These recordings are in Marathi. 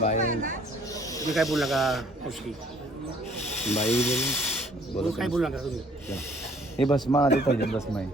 बाई तुम्ही काय बोलला का खुशी बाई बोल काय बोलला का तुम्ही हे बस मा आधी पाहिजे बस माई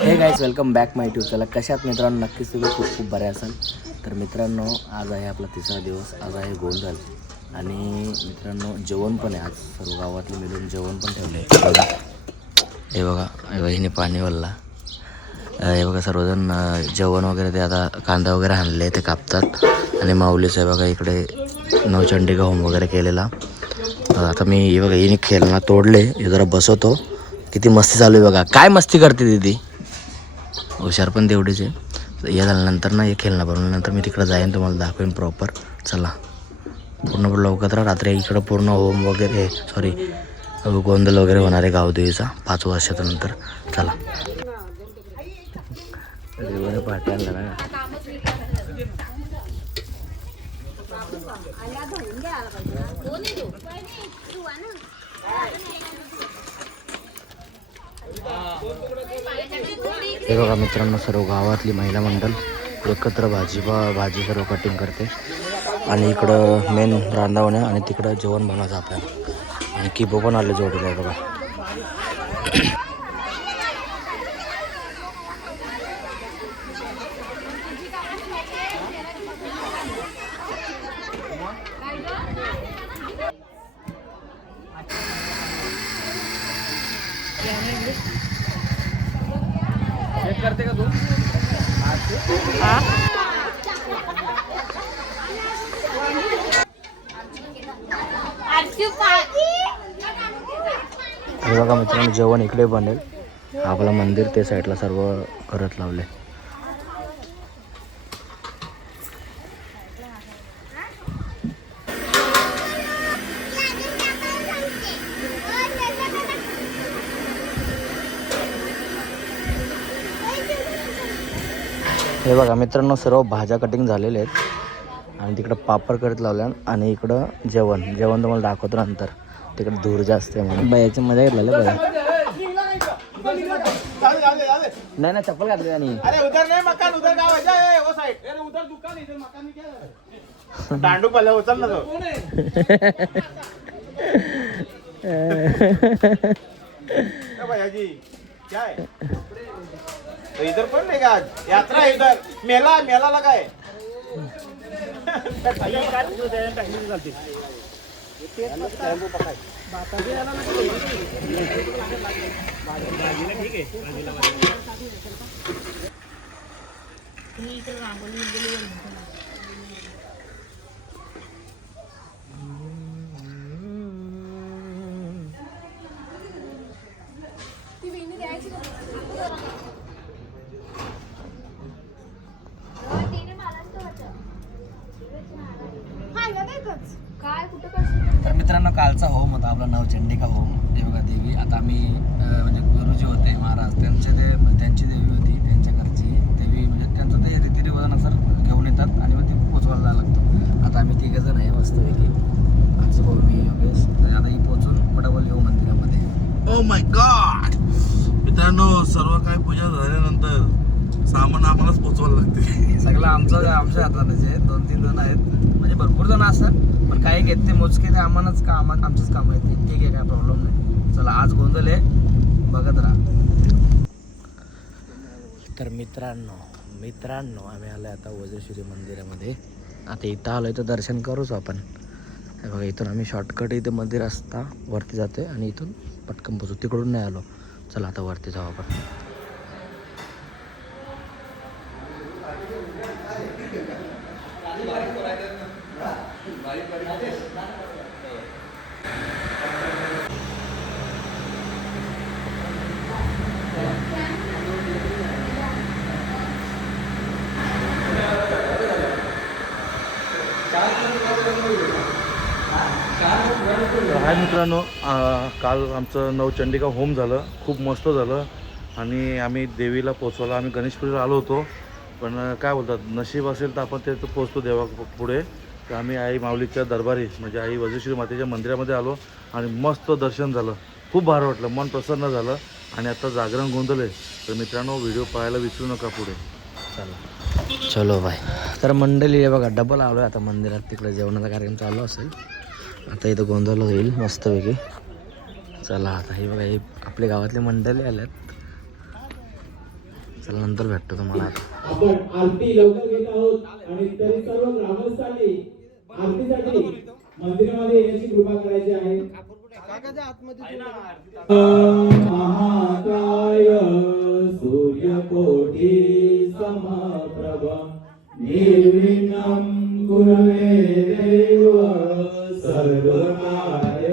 हे गाईज वेलकम बॅक माय ट्यूब. चला कशात मित्रांनो, नक्कीच तुम्ही खूप खूप बरे असाल. तर मित्रांनो आज आहे आपला तिसरा दिवस. आज आहे गोंधळ आणि मित्रांनो जेवण पण आहे. आज सर्व गावातले मिळून जेवण पण ठेवले. हे बघा हिने पाणी वल्ला. हे बघा सर्वजण जेवण वगैरे ते आता कांदा वगैरे आणले ते कापतात. आणि माऊलीचं आहे बघा इकडे नवचंडी होम वगैरे केलेला. आता मी हे बघा हिने खेळणं तोडले. हे जरा बसवतो. किती मस्ती चालू आहे बघा. काय मस्ती करते दीदी. हुशार पण तेवढीच आहे. या झाल्यानंतर ना हे खेळणं बनवल्यानंतर मी तिकडं जाईन, तुम्हाला दाखवेन प्रॉपर. चला पूर्ण लवकर रात्री इकडं पूर्ण होम वगैरे गोंधळ वगैरे होणार आहे गावदेवीचा 5 वर्षाच्या नंतर. चला हे बघा मित्रांनो, सर्व गावातली महिला मंडळ एकत्र भाजी सर्व कटिंग करते. आणि इकडं मेन रांधावणे आणि तिकडं जेवण बनवायचं आपल्याला. आणि किबो पण आले जोडीला आहे बघा. करते का तू? हे बघा मित्रांनो, जेवण इकडे बनेल. आपलं मंदिर ते साईडला सर्व करत लावले. हे बघा मित्रांनो, सर्व भाज्या कटिंग झालेल्या आहेत. आणि तिकडं पापड करत लावल्या. आणि इकडं जेवण तुम्हाला दाखवतो नंतर. तिकडे धूर जास्त आहे म्हणून बायाची मजा घेतलेलं बघा. नाही ना चप्पल घातली आणि दांडू पल्ला उचल ना तो भैयाजी क्या है तो इधर पण नाही का यात्रा है इधर मेला लगा है. मित्रांनो कालचा होम होता आपला नवचंडिका होम. ते बघा देवी आता आम्ही म्हणजे गुरुजी होते महाराज त्यांची देवी होती त्यांच्या घरची देवी म्हणजे त्यांचं ते रीतिरिवाजानुसार घेऊन येतात आणि मग ते पोचवायला जायला लागतं. आता आम्ही तिघं जण आहे मस्तपैकी आजचं भाऊ मी योगेश. तर आता ही पोचून डबल येऊ मंदिरामध्ये. ओ माय गॉड मित्रांनो सर्व काय पूजा झाल्यानंतर सामान आम्हालाच पोचवायला लागते. सगळं आमच्या हातातच आहे. 2-3 जण आहेत म्हणजे भरपूर जण असतात पण काही घेत ते मोजके ते आम्हालाच आमचंच काम आहे. ठीक आहे काय प्रॉब्लेम नाही. चला आज गोंधळ आहे बघत राहा. तर मित्रांनो आम्ही आलो आता वज्रेश्वरी मंदिरामध्ये. आता इथं आलो तर दर्शन करूच आपण. हे बघा इथून आम्ही शॉर्टकट इथे मंदिर असता वरती जातोय आणि इथून पटकन पोचू. तिकडून नाही आलो. चला आता वरती जाऊ आपण. हाय मित्रांनो काल आमचं नवचंडिका होम झालं. खूप मस्त झालं आणि आम्ही देवीला पोचवायला आम्ही गणेशपुरीला आलो होतो. पण काय बोलतात नशीब असेल तर आपण तिथं पोचतो देवा पुढे. तर आम्ही आई माऊलीच्या दरबारी म्हणजे आई वज्रेश्वरी मातेच्या मंदिरामध्ये आलो आणि मस्त दर्शन झालं. खूप भारी वाटलं मन प्रसन्न झालं. आणि आता जागरण गोंधळ आहे तर मित्रांनो व्हिडिओ पाहायला विसरू नका पुढे. चलो बाय. तर मंडळी आहे बघा डबल आलो आहे आता मंदिरात. तिकडे जेवणाचा कार्यक्रम चालू असेल. आता इथं गोंधळ होईल मस्तपैकी. चला आता हे बघा हे आपल्या गावातले मंडळी आल्यात. चला नंतर भेटतो तुम्हाला. आता आपण आरती लवकर घेत आहोत आणि तरी सर्व ग्रामस्थांनी आरतीसाठी मंदिरामध्ये येण्याची कृपा करायची आहे. महाकाय सूर्यकोटी समप्रभ निर्विघ्नं कुरुमे देव सर्वकार्येषु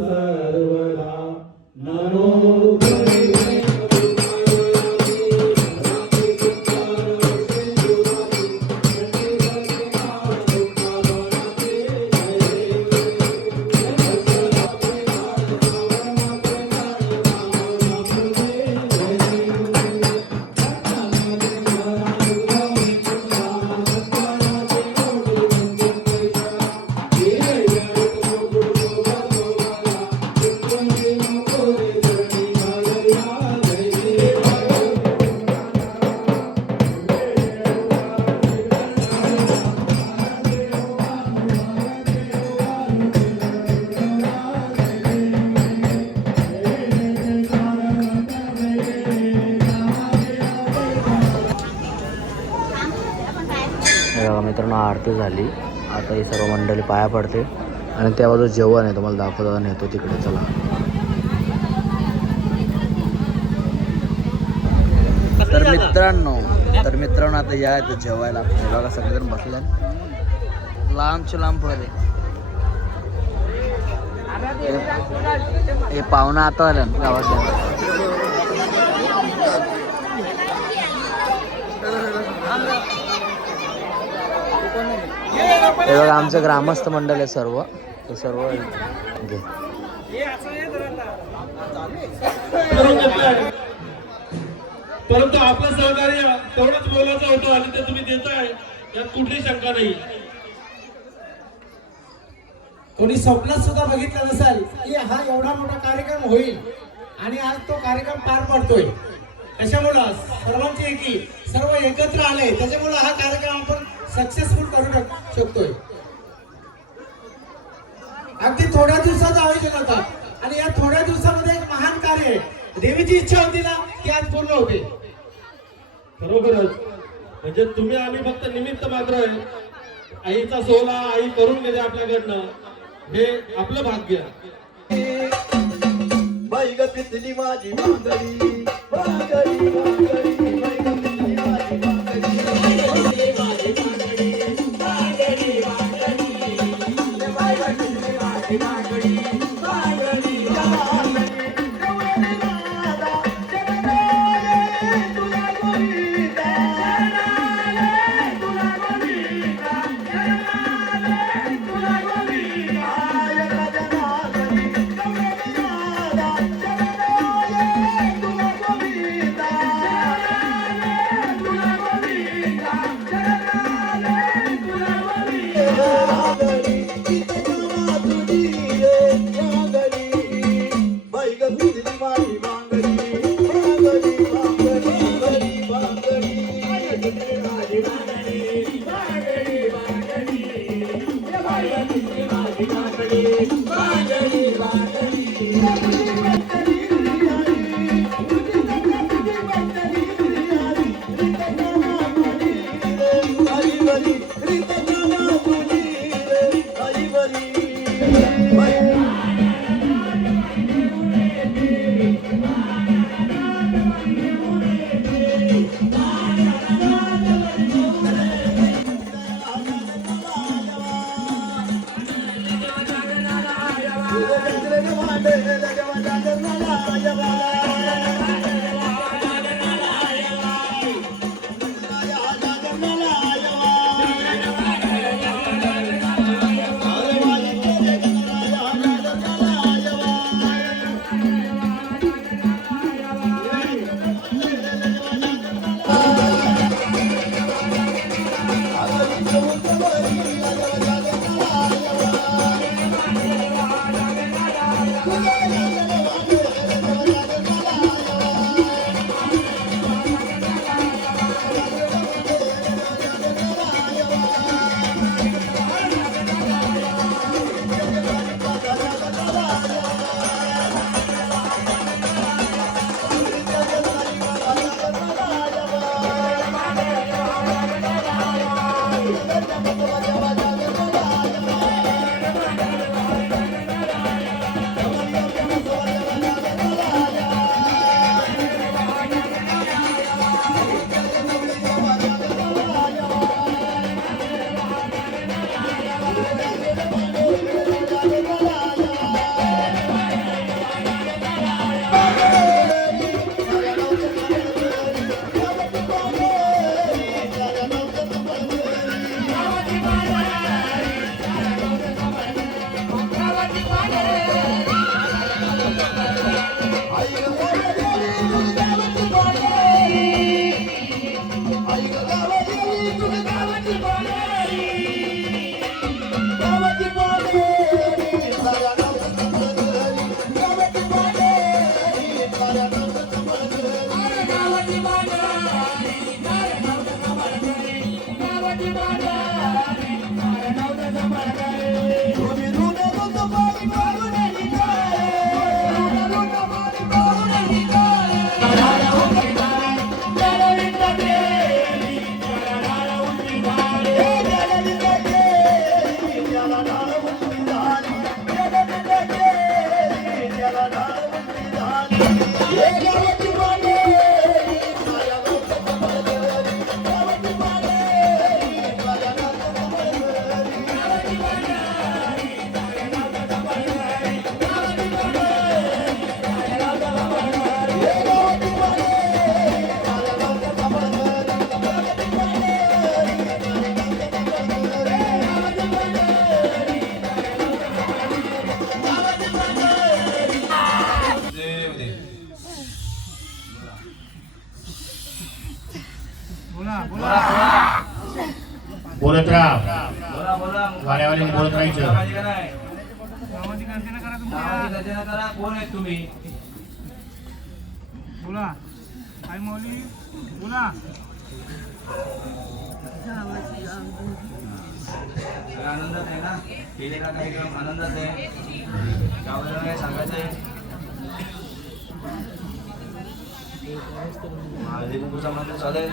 सर्वदा. नमो मित्रांनो आरती झाली. आता ही सर्व मंडळी पाया पडते आणि त्या बाजू जेवण आहे तुम्हाला दाखवता नेतो तिकडे. चला तर मित्रांनो आता या इथं जेवायला. बघा सगळेजण बसले लांबचे लांब पडले. हे पाहुणा आता आल्या गावातल्या. हे बघा आमचं ग्रामस्थ मंडळ आहे सर्व. ते सर्व घे. परंतु आपलं सहकार्य तेवढंच बोलायचं होतं आणि ते तुम्ही देताय यात कुठली शंका नाही. कोणी स्वप्नात सुद्धा बघितलं नसेल की हा एवढा मोठा कार्यक्रम होईल आणि आज तो कार्यक्रम पार पडतोय. कशामुळं सर्वांची एकी सर्व एकत्र आले त्याच्यामुळे हा कार्यक्रम आपण सक्सेसफुल करू शकतोय. अगदी थोड्या दिवसाचं आयोजन होतं आणि या थोड्या दिवसामध्ये एक महान कार्य आहे. देवीची इच्छा होती ना ती आज पूर्ण होते. खरोखरच म्हणजे तुम्ही आम्ही फक्त निमित्त मात्र आहे. आईचा सोहळा आई करून घेते आपल्याकडनं हे आपलं भाग्य. बाई ग तिथली माझी मांगरी मांगरी मांगरी बाई ग तिथली माझी मांगरी माझी मांगरी मांगरी मांगरी बाई ग तिथली माझी मांगरी मांगरी तुला बोलत राहा वाऱ्यावारी बोलत राहायचं. कोण आहे तुम्ही? बोला काय माऊली बोला. आनंदात आहे ना? केलेला कार्यक्रम आनंदात आहे. गावाला काय सांगायचंय? महादेवपूरचा मंदिर चालेल.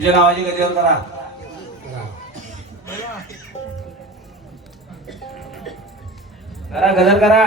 तुमच्या नावाची गजेवर करा. करा गजर करा.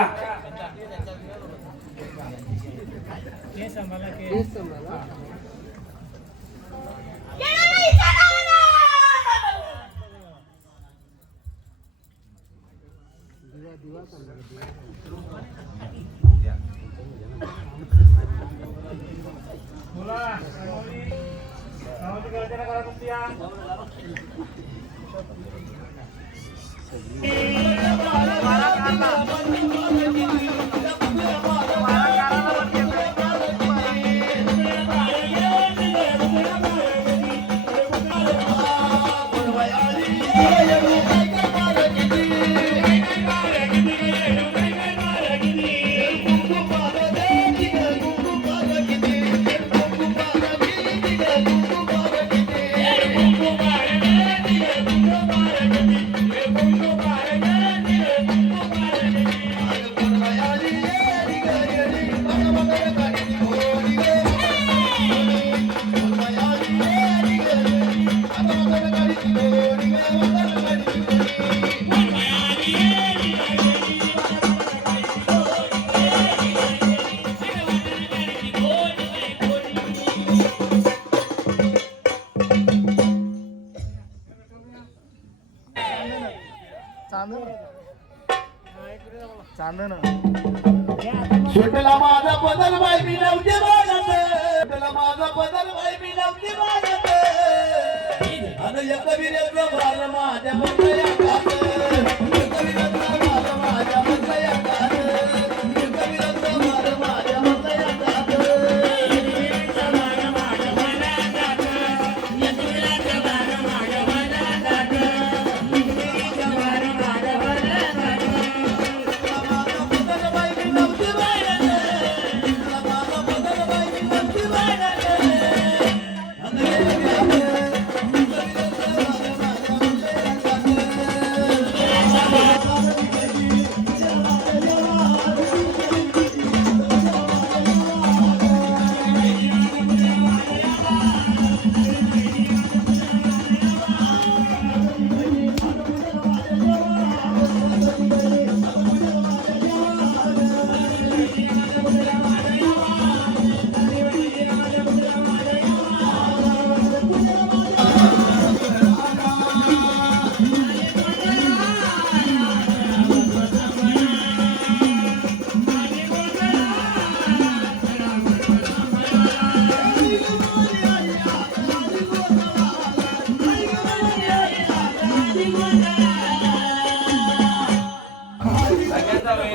सुटला माझा बदल बाई मी नव्हते मागत, सुटला माझा बदल बाई मी नव्हते मागत. आणि या कबीराचं भार माझ्या मंगयात, कबीराचं भार माझ्या मंगयात, कबीराचं भार माझ्या मंगयात.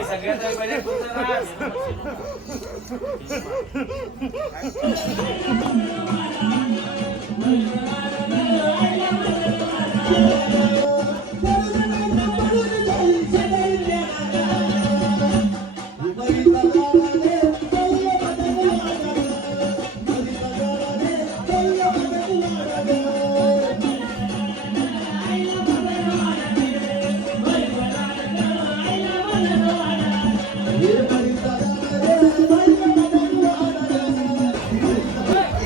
सगळ्याचा पहिले तुमचं नाव.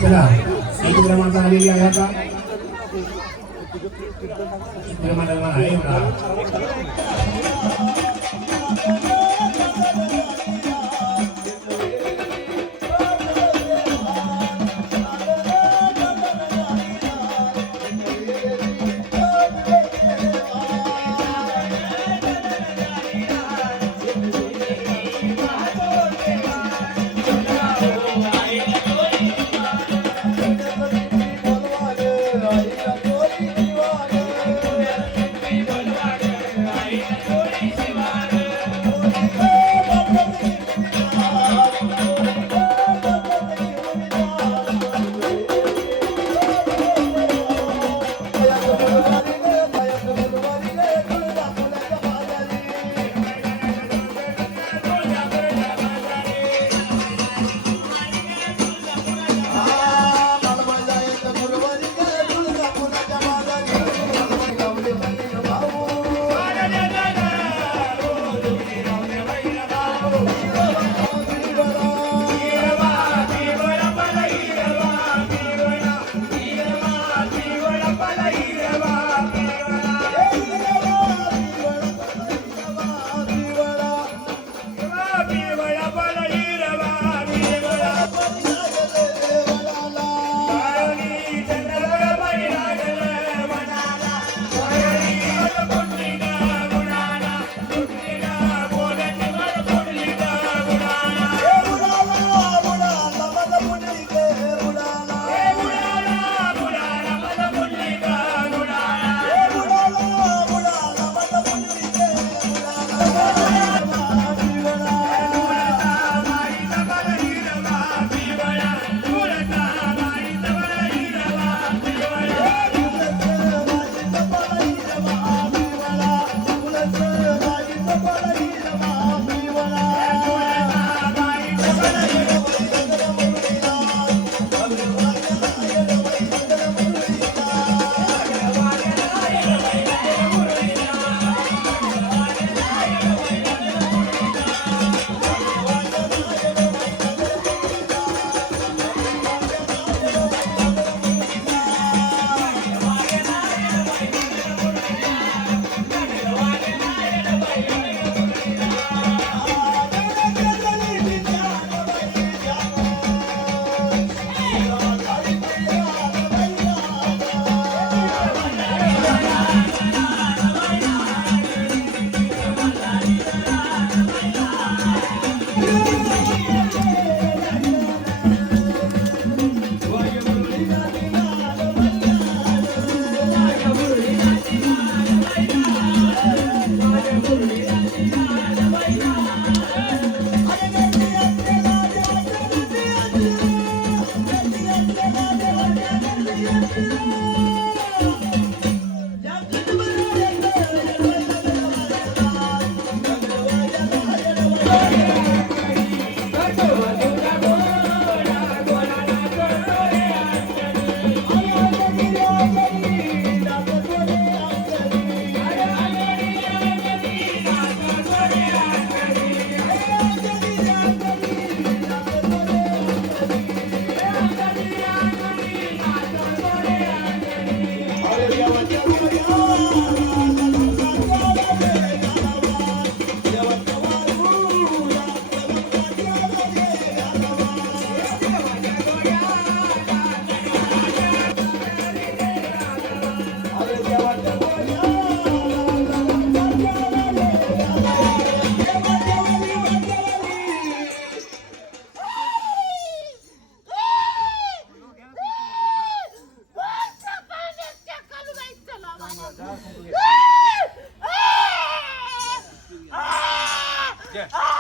चला क्रमांक आलेली आहे का क्रमांक आहे का Bye. आपल्या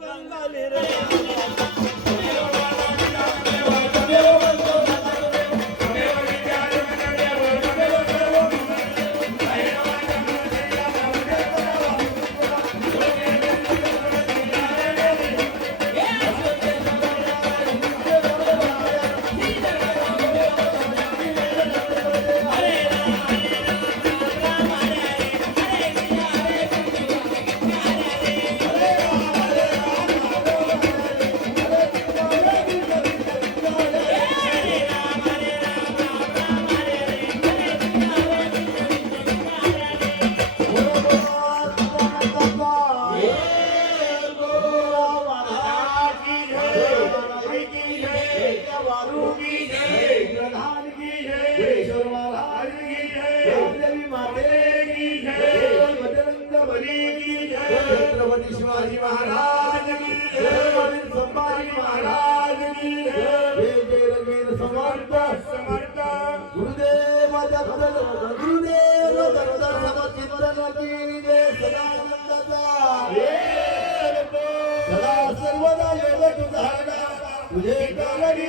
बंगाली रे छत्रपती शिवाजी महाराज की जय, संभाजी महाराज की जय, जय वीर समर्थ समर्थ गुरुदेव गुरुदेव दत्त समचिंतन की जय, सदानंदाचा सदा सर्वदा योग तुझा तुझे काळजी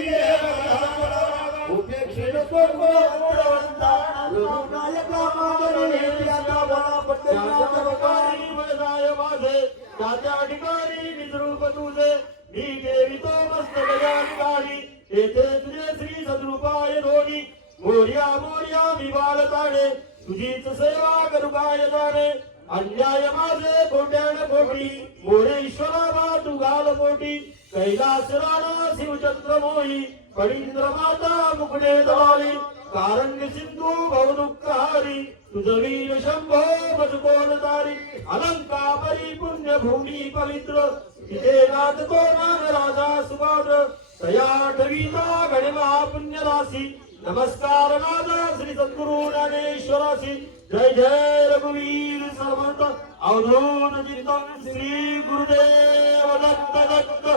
उपेक्षेन सोडवंता रघुनायका मागणी त्याचा बळा पट्ट्याचा बळाय माझे त्याच्या ठिकाणी निजरूप तुझे मी देवितो मस्तक जाणी येथे तुझे श्री सद्रूपाय धोनी मोर्या मोर्या मी बाळ ताणे तुझीच सेवा करू काय जाणे अन्याय माझे कोट्यान कोटी मोरेश्वरा तू घाल पोटी कैलास राणा शिवचंद्र मोही कळींद्र माता मुकुडे दवाली कारण्य सिंधू भवदुःखहारी तुझ वीर शंभो मजकोण तारी अलंका परिपुण्य भूमी पवित्र तिथे नाचतो नाग राजा सुभाद्र तया ठवीता गणिमा पुण्यराशी नमस्कार नादा श्री सद्गुरु ज्ञानेश्वरासी जय जय रघुवीर समर्थ अवधूत चिंतन श्री गुरुदेव दत्त दत्त